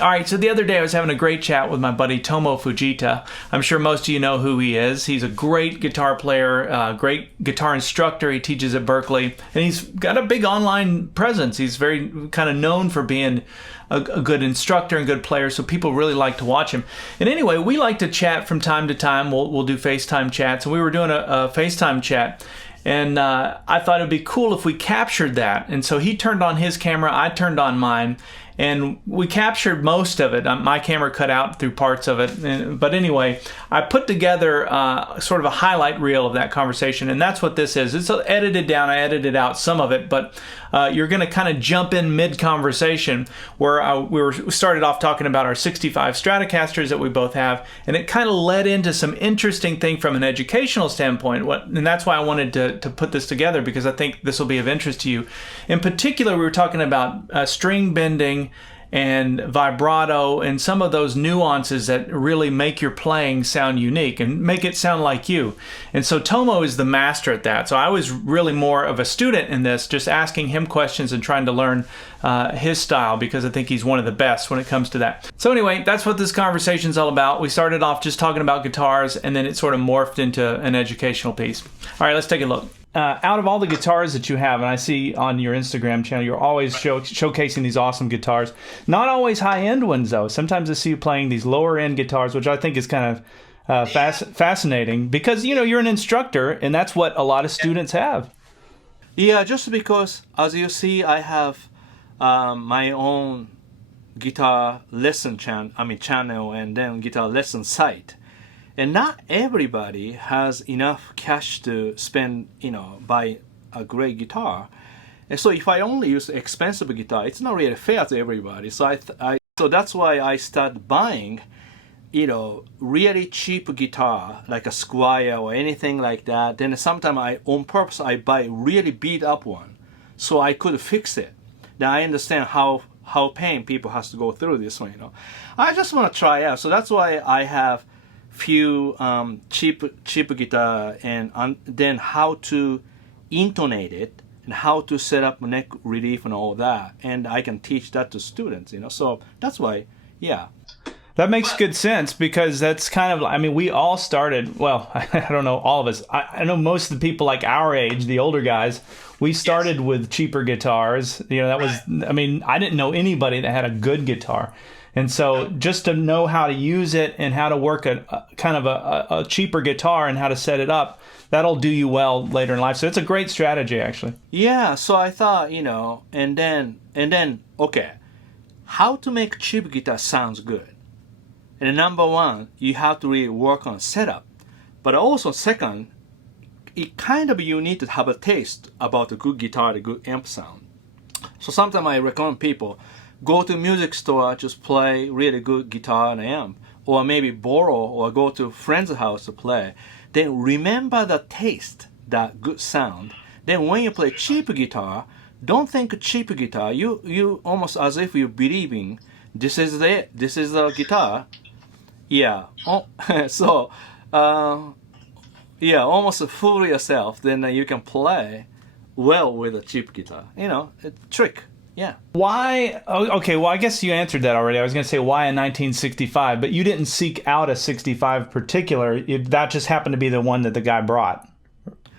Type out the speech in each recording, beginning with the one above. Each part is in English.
All right, so the other day I was having a great chat with my buddy Tomo Fujita. I'm sure most of you know who he is. He's a great guitar player, great guitar instructor. He teaches at Berkeley, and he's got a big online presence. He's very kind of known for being a good instructor and good player, so people really like to watch him. And anyway, we like to chat from time to time. We'll do FaceTime chats, and we were doing a FaceTime chat. And I thought it'd be cool if we captured that. And so he turned on his camera, I turned on mine, and we captured most of it. My camera cut out through parts of it. But anyway, I put together sort of a highlight reel of that conversation, and that's what this is. It's edited down. I edited out some of it, but you're going to kind of jump in mid-conversation where we started off talking about our 65 Stratocasters that we both have, and it kind of led into some interesting thing from an educational standpoint. And that's why I wanted to put this together, because I think this will be of interest to you. In particular, we were talking about string bending and vibrato and some of those nuances that really make your playing sound unique and make it sound like you. And so Tomo is the master at that. So I was really more of a student in this, just asking him questions and trying to learn his style, because I think he's one of the best when it comes to that. So anyway, that's what this conversation's all about. We started off just talking about guitars, and then it sort of morphed into an educational piece. All right, let's take a look. Out of all the guitars that you have, and I see on your Instagram channel, you're always showcasing these awesome guitars. Not always high-end ones, though. Sometimes I see you playing these lower-end guitars, which I think is kind of fascinating, because, you know, you're an instructor, and that's what a lot of students have. Yeah, just because, as you see, I have my own guitar lesson channel, and then guitar lesson site. And not everybody has enough cash to spend, buy a great guitar. And so if I only use expensive guitar, it's not really fair to everybody. So so that's why I started buying, really cheap guitar, like a Squire or anything like that. Then sometimes on purpose, I buy really beat up one, so I could fix it. Now I understand how pain people has to go through this one, I just want to try out. So that's why I have few cheap guitar, and then how to intonate it and how to set up neck relief and all that, and I can teach that to students, so that's why. Yeah, that makes good sense, because that's kind of, we all started, well, I don't know all of us, I know most of the people like our age, the older guys, we started with cheaper guitars. That was, I didn't know anybody that had a good guitar. And so just to know how to use it and how to work a cheaper guitar and how to set it up, that'll do you well later in life. So it's a great strategy, actually. Yeah, so I thought, and then, okay, how to make cheap guitar sounds good. And number one, you have to really work on setup. But also second, you need to have a taste about a good guitar, a good amp sound. So sometimes I recommend people, go to music store, just play really good guitar and amp, or maybe borrow or go to a friend's house to play. Then remember the taste, that good sound. Then when you play cheap guitar, don't think cheap guitar. You almost as if you're believing this is the guitar. Yeah. So almost fool yourself. Then you can play well with a cheap guitar. It's a trick. Yeah. Why? Okay, well, I guess you answered that already. I was going to say why a 1965, but you didn't seek out a 65 particular. That just happened to be the one that the guy brought.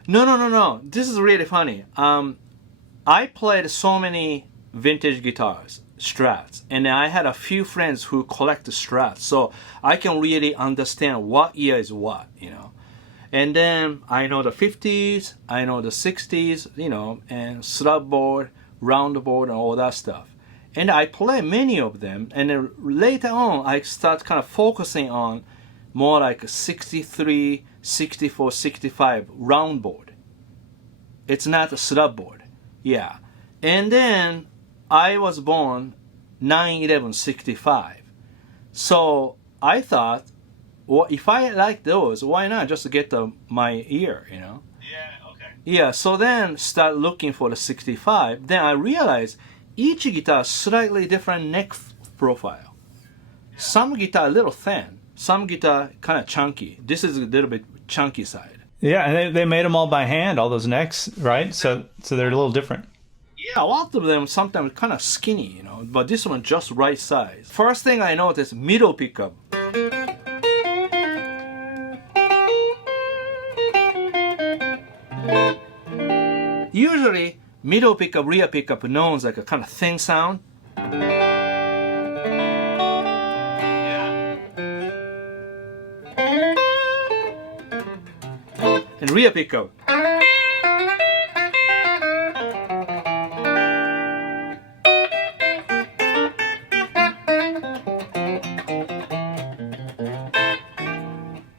No. This is really funny. I played so many vintage guitars, Strats, and I had a few friends who collect Strats, so I can really understand what year is what, And then I know the 50s, I know the 60s, and slab board, round board, and all that stuff. And I play many of them, and then later on I start kind of focusing on more like 63, 64, 65 round board. It's not a slab board. Yeah. And then I was born 9/11/65. So I thought, well, if I like those, why not just get my ear, Yeah, okay. Yeah, so then start looking for the 65. Then I realized each guitar slightly different neck profile. Yeah. Some guitar a little thin, some guitar kind of chunky. This is a little bit chunky side. Yeah, and they made them all by hand, all those necks, right? So they're a little different. Yeah, a lot of them sometimes kind of skinny, sound, but this one just right size. First thing I noticed, middle pickup. Usually, middle pickup, rear pickup knows like a kind of thin sound. And rear pickup.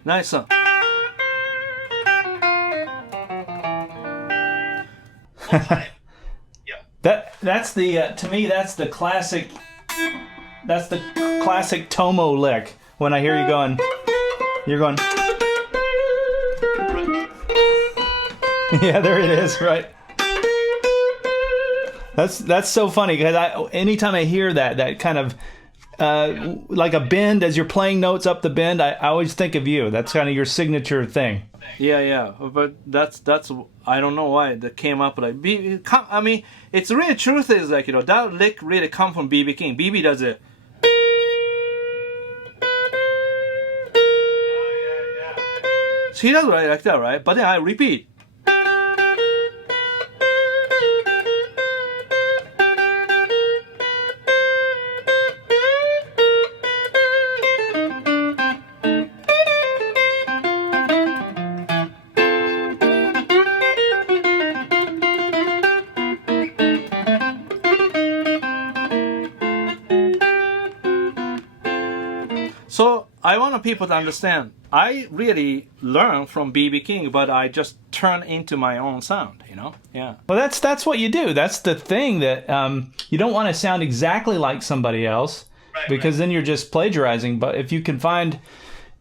Nice sound. That's the to me that's the classic Tomo lick. When I hear you going, you're going. Yeah, there it is, right. That's so funny because anytime I hear that kind of like a bend as you're playing notes up the bend, I always think of you. That's kind of your signature thing. Yeah, but that's I don't know why that came up like I mean, it's really truth is like that lick really come from BB King. BB does it. So he does it like that, right? But then I repeat. So I want people to understand, I really learn from BB King, but I just turn into my own sound, Yeah. Well, that's what you do. That's the thing that you don't want to sound exactly like somebody else, because then you're just plagiarizing. But if you can find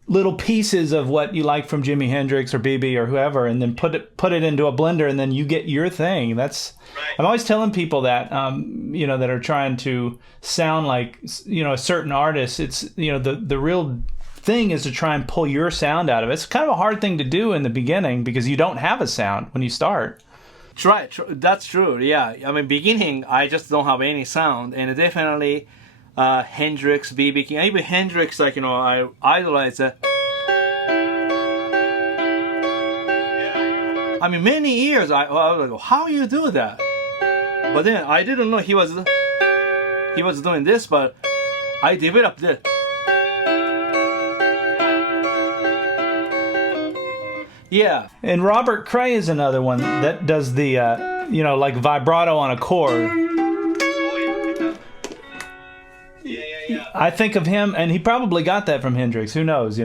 little pieces of what you like from Jimi Hendrix or BB or whoever, and then put it into a blender, and then you get your thing. I'm always telling people that that are trying to sound like a certain artist. It's the real thing is to try and pull your sound out of it. It's kind of a hard thing to do in the beginning because you don't have a sound when you start. That's true. Yeah, I mean, beginning I just don't have any sound, and definitely Hendrix, BB King, even Hendrix, I idolize that. I mean, many years I was like, how you do that? But then I didn't know he was doing this, but I developed this. Yeah. And Robert Cray is another one that does the like vibrato on a chord. I think of him, and he probably got that from Hendrix. Who knows,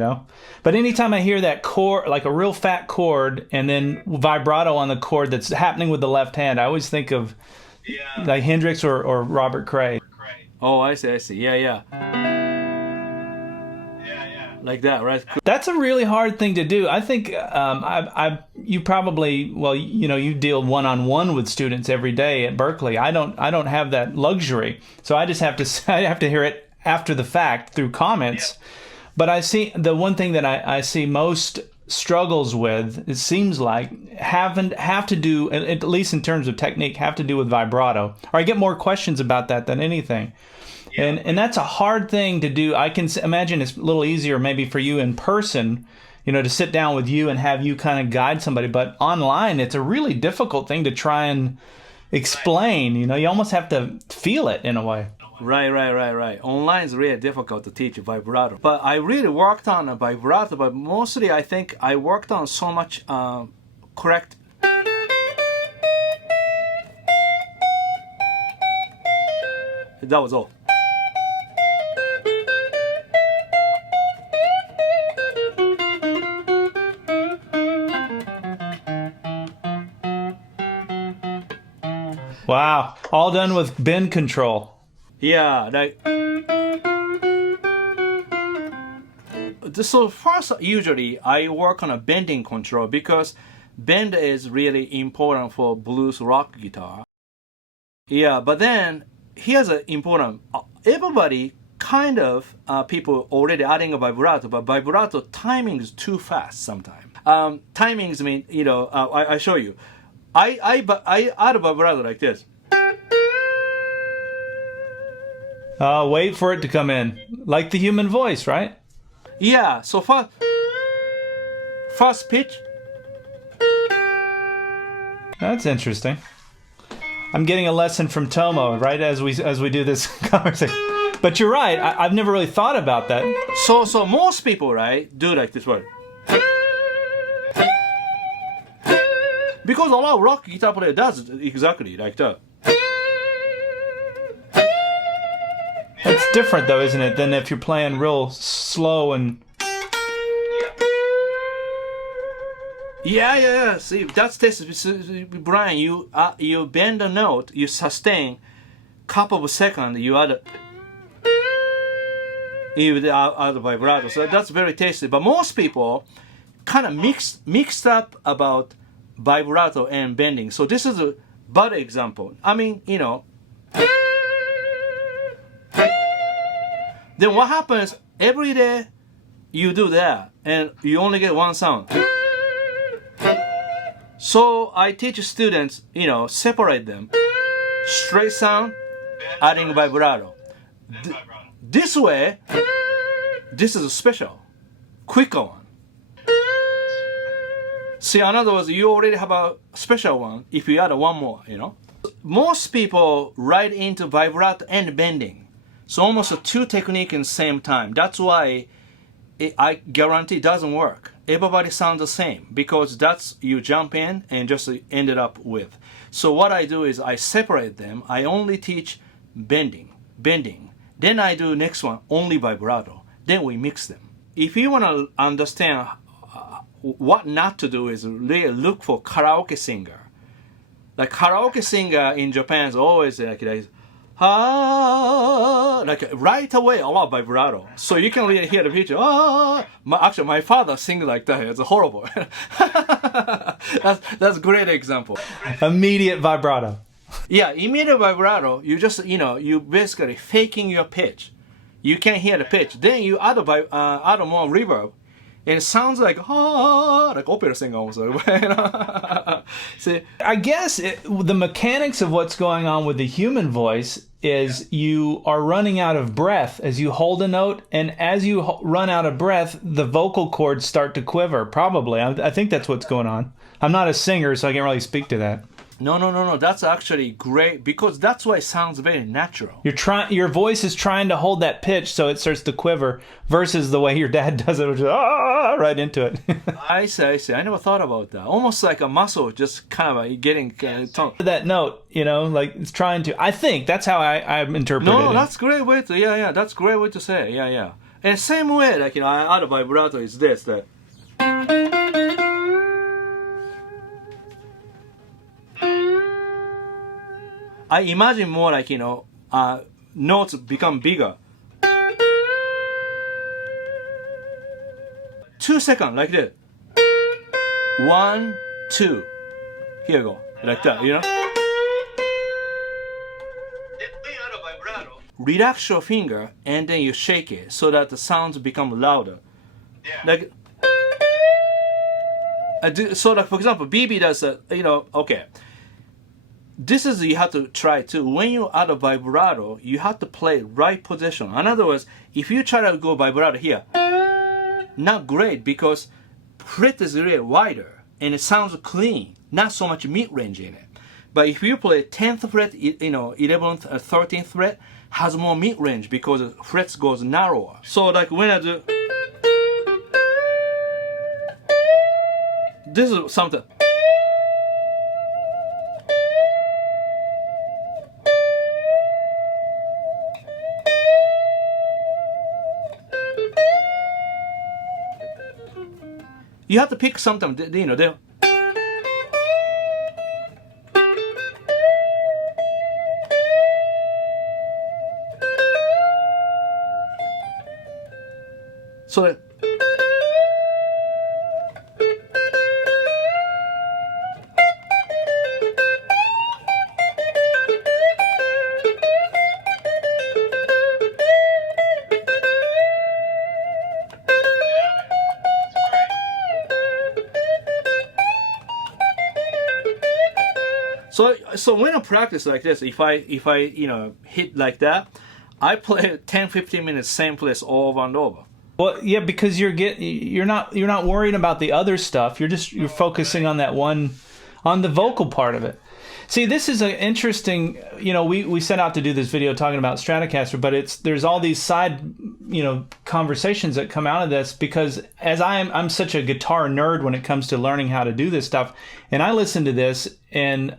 But anytime I hear that chord, like a real fat chord, and then vibrato on the chord that's happening with the left hand, I always think of like Hendrix or Robert Cray. Oh, I see. Yeah. Like that, right? That's a really hard thing to do. I think you probably you deal one-on-one with students every day at Berklee. I don't have that luxury, so I just have to hear it after the fact through comments. But I see the one thing that I see most struggles with, it seems like, have to do, at least in terms of technique, have to do with vibrato. Or I get more questions about that than anything. And that's a hard thing to do. I can imagine it's a little easier maybe for you in person, to sit down with you and have you kind of guide somebody. But online, it's a really difficult thing to try and explain. You almost have to feel it in a way. Right. Online is really difficult to teach vibrato. But I really worked on a vibrato, but mostly I think I worked on so much correct. That was all. Wow, all done with bend control. Yeah, so first, usually I work on a bending control because bend is really important for blues rock guitar. Yeah, but then here's an important. Everybody kind of people already adding a vibrato, but vibrato timing is too fast sometimes. Timings mean I show you. I add a vibrato like this. Wait for it to come in. Like the human voice, right? Yeah, so first pitch. That's interesting. I'm getting a lesson from Tomo right as we do this conversation. But you're right. I've never really thought about that. So most people, right, do like this word. Because a lot of rock guitar player does exactly like that. It's different though, isn't it, than if you're playing real slow and... Yeah. See, that's this, Brian. You bend the note, you sustain, couple of seconds, you add the vibrato. So that's very tasty. But most people kind of mixed up about vibrato and bending. So this is a bad example. I mean, then what happens every day? You do that, and you only get one sound. So I teach students, separate them. Straight sound, adding vibrato. This way, this is a special, quicker one. See, in other words, you already have a special one if you add one more, Most people write into vibrato and bending. So almost two techniques in the same time. That's why I guarantee it doesn't work. Everybody sounds the same because that's you jump in and just ended up with. So what I do is I separate them. I only teach bending. Then I do next one, only vibrato. Then we mix them. If you want to understand what not to do is really look for karaoke singer. Like karaoke singer in Japan is always like right away a lot of vibrato. So you can really hear the picture. Actually, my father sings like that. It's horrible. that's a great example. Immediate vibrato. Yeah, immediate vibrato. You just you basically faking your pitch. You can't hear the pitch. Then you add more reverb. And it sounds like opera singer also. See, I guess the mechanics of what's going on with the human voice is you are running out of breath as you hold a note, and as you run out of breath, the vocal cords start to quiver. Probably, I think that's what's going on. I'm not a singer, so I can't really speak to that. No. That's actually great because that's why it sounds very natural. Your voice is trying to hold that pitch so it starts to quiver versus the way your dad does it, which is right into it. I see. I never thought about that. Almost like a muscle just kind of getting tongue. That note, like it's trying to. I think that's how I interpret it. No, that's a great way to. Yeah. That's a great way to say. Yeah. And same way, like I add a vibrato is this that. I imagine more like, notes become bigger. 2 seconds, like that. 1, 2. Here you go. Like that, Relax your finger and then you shake it so that the sounds become louder. Yeah. So like, for example, BB does, okay. This is you have to try too. When you add a vibrato, you have to play right position. In other words, if you try to go vibrato here, not great because fret is really wider and it sounds clean, not so much mid-range in it. But if you play 10th fret, 11th, 13th fret has more mid-range because the frets goes narrower. So like when I do, this is something. You have to pick something, there. So So when I practice like this, if I hit like that, I play 10-15 minutes same place over and over. Well, yeah, because you're not worried about the other stuff. You're focusing on that one, on the vocal part of it. See, this is an interesting, we set out to do this video talking about Stratocaster, but there's all these side, conversations that come out of this, because as I'm such a guitar nerd when it comes to learning how to do this stuff, and I listen to this, and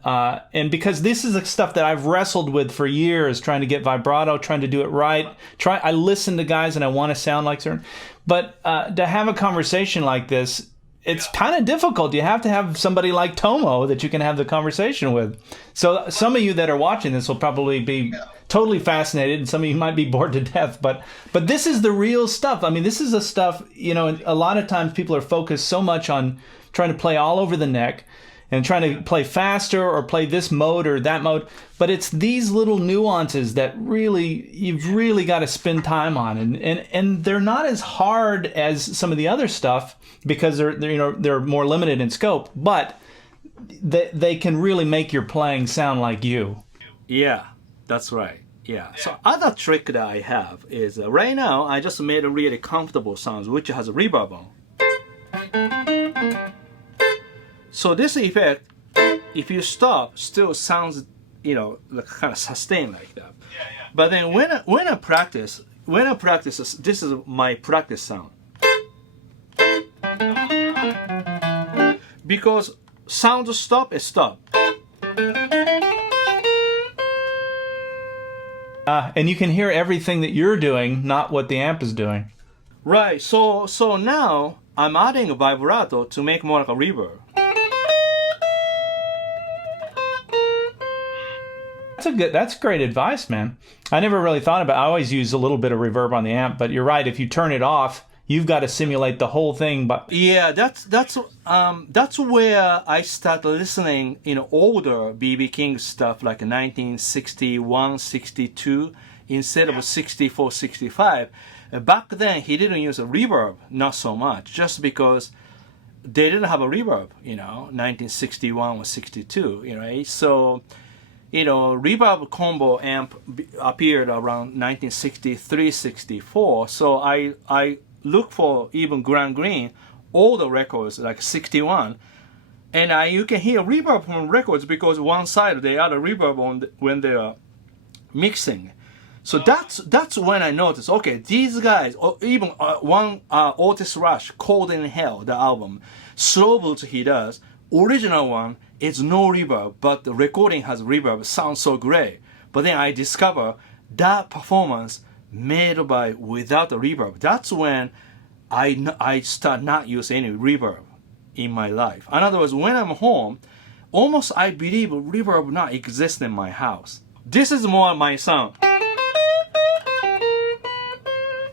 because this is the stuff that I've wrestled with for years, trying to get vibrato, trying to do it right. I listen to guys and I want to sound like certain, but to have a conversation like this, it's kind of difficult. You have to have somebody like Tomo that you can have the conversation with. So some of you that are watching this will probably be totally fascinated, and some of you might be bored to death. But this is the real stuff. I mean, this is the stuff, a lot of times people are focused so much on trying to play all over the neck and trying to play faster or play this mode or that mode. But it's these little nuances that you've really got to spend time on. And they're not as hard as some of the other stuff, because they're more limited in scope, but they can really make your playing sound like you. Yeah, that's right. Yeah. So other trick that I have is right now I just made a really comfortable sounds which has a reverb on. So this effect, if you stop, still sounds like kind of sustained like that. Yeah. But then when I practice, this is my practice sound. Because sound stop is stop. And you can hear everything that you're doing, not what the amp is doing. Right. So now I'm adding a vibrato to make more like a reverb. That's great advice, man. I never really thought about it. I always use a little bit of reverb on the amp, but you're right. If you turn it off, you've got to simulate the whole thing. But yeah, that's where I start listening, older B.B. King stuff like 1961, 62 instead of 64, 65. Back then he didn't use a reverb, not so much, just because they didn't have a reverb, 1961 or 62, right? So, reverb combo amp appeared around 1963, 64. So I look for even Grand Green, all the records like 61, and you can hear reverb from records because one side they add a reverb on when they are mixing. So that's when I noticed, okay, these guys, or even one Otis Rush, Cold in Hell, the album, slow blues he does, original one, it's no reverb, but the recording has reverb, sounds so great. But then I discover that performance made by without the reverb. That's when I start not use any reverb in my life. In other words, when I'm home, almost I believe reverb not exist in my house. This is more my sound.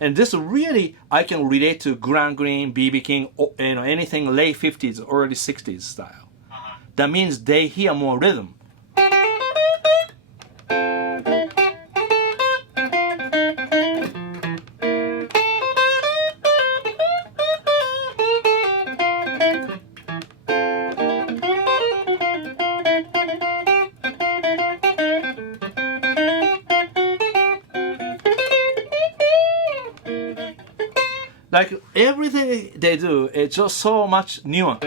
And this really, I can relate to Grand Green, B.B. King, anything late 50s, early 60s style. That means they hear more rhythm. Like everything they do, it's just so much nuance.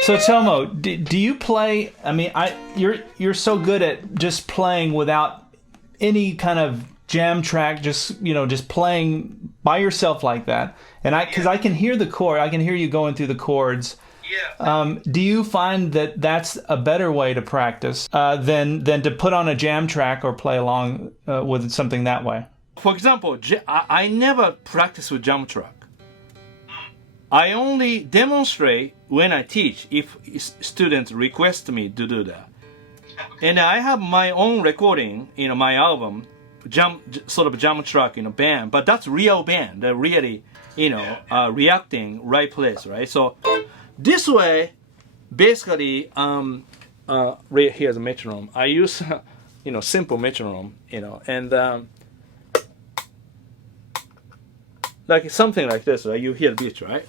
So Tomo, do you play? I mean, you're so good at just playing without any kind of jam track, just playing by yourself like that. And because I can hear the chord, I can hear you going through the chords. Yeah. Do you find that that's a better way to practice than to put on a jam track or play along with something that way? For example, I never practice with jam track. I only demonstrate when I teach if students request me to do that. And I have my own recording, my album, sort of jam track, band, but that's real band. They're really, reacting right place, right? So this way, basically, right here's a metronome. I use, simple metronome, and like something like this, right? You hear the beat, right?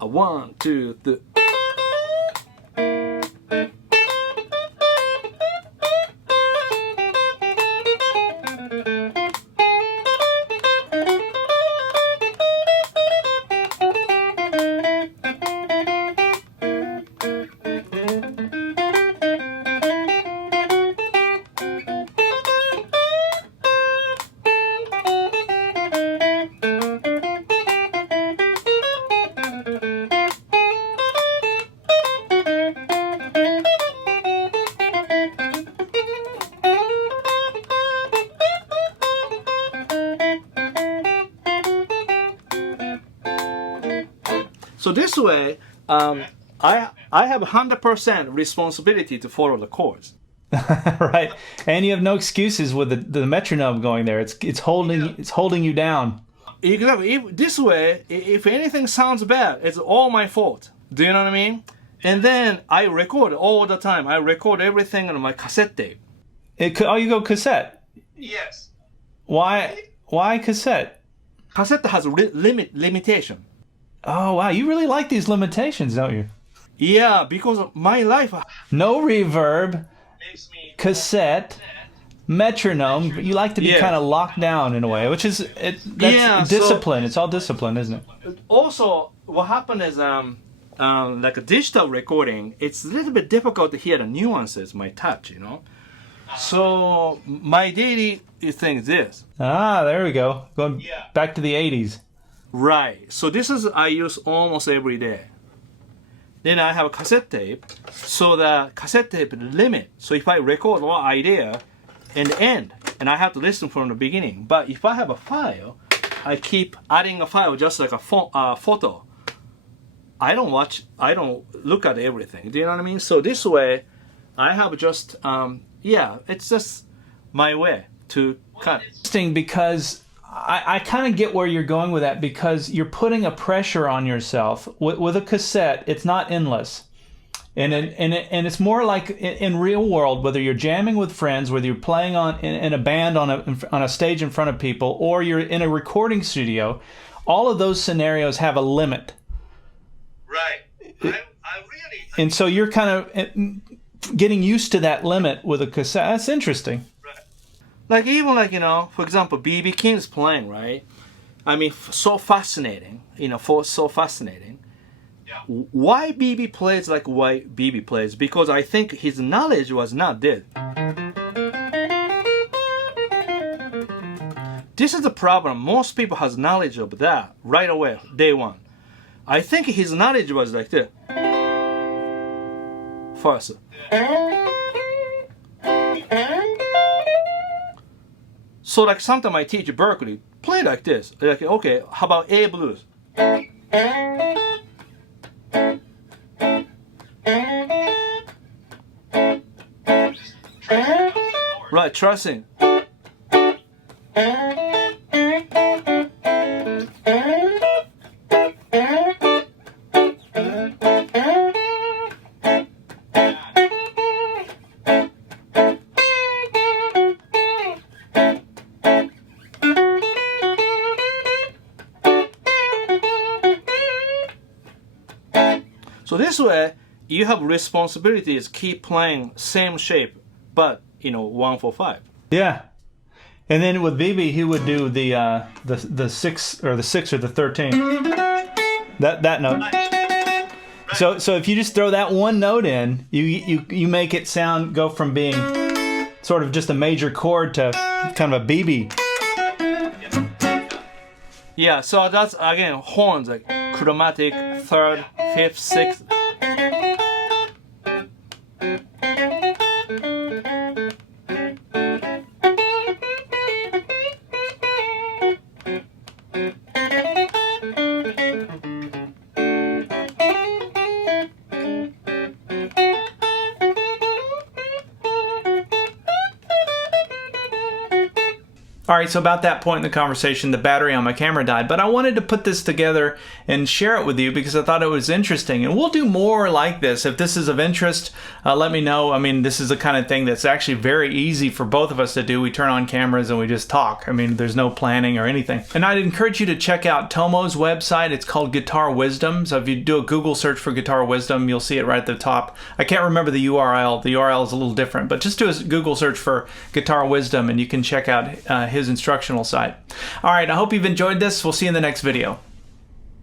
A 1, 2, 3. So this way, I have 100% responsibility to follow the chords. Right, and you have no excuses with the metronome going there. It's holding you down. Exactly. This way, if anything sounds bad, it's all my fault. Do you know what I mean? And then I record all the time. I record everything on my cassette tape. Oh, you go cassette? Yes. Why cassette? Cassette has limitation. Oh, wow. You really like these limitations, don't you? Yeah, because of my life. No reverb, cassette, metronome. You like to be kind of locked down in a way, which is that's discipline. So, it's all discipline, isn't it? Also, what happened is like a digital recording, it's a little bit difficult to hear the nuances, my touch, you know. So my daily thing is this. Ah, there we go. Going back to the 80s. Right. So this is I use almost every day. Then I have a cassette tape. So the cassette tape limit. So if I record one idea in the end, and I have to listen from the beginning. But if I have a file, I keep adding a file just like a photo. I don't look at everything. Do you know what I mean? So this way, I have just, it's just my way to cut. Interesting, because I kind of get where you're going with that, because you're putting a pressure on yourself. With a cassette, it's not endless. And it's more like in real world, whether you're jamming with friends, whether you're playing in a band on a stage in front of people, or you're in a recording studio, all of those scenarios have a limit. Right. And so you're kind of getting used to that limit with a cassette. That's interesting. Right. Like even like, you know, for example, B.B. King's playing, right? I mean, so fascinating, you know, so fascinating. Yeah. Why B.B. plays like why B.B. plays? Because I think his knowledge was not there. This is the problem. Most people has knowledge of that right away, day one. I think his knowledge was like this. First. So like sometimes I teach Berkeley, play like this. Like, okay, how about A blues? Right, trusting. So this way, you have responsibilities. Keep playing same shape, but you know 1-4-5. Yeah, and then with BB, he would do the 6 or the 6 or the 13. That note. So if you just throw that one note in, you make it go from being sort of just a major chord to kind of a BB. Yeah, so that's again horns, like chromatic, 3rd, 5th, 6th. All right, so about that point in the conversation, the battery on my camera died, but I wanted to put this together and share it with you because I thought it was interesting. And we'll do more like this. If this is of interest, let me know. I mean, this is the kind of thing that's actually very easy for both of us to do. We turn on cameras and we just talk. I mean, there's no planning or anything. And I'd encourage you to check out Tomo's website. It's called Guitar Wisdom. So if you do a Google search for Guitar Wisdom, you'll see it right at the top. I can't remember the URL. The URL is a little different, but just do a Google search for Guitar Wisdom and you can check out his instructional site. All right, I hope you've enjoyed this. We'll see you in the next video.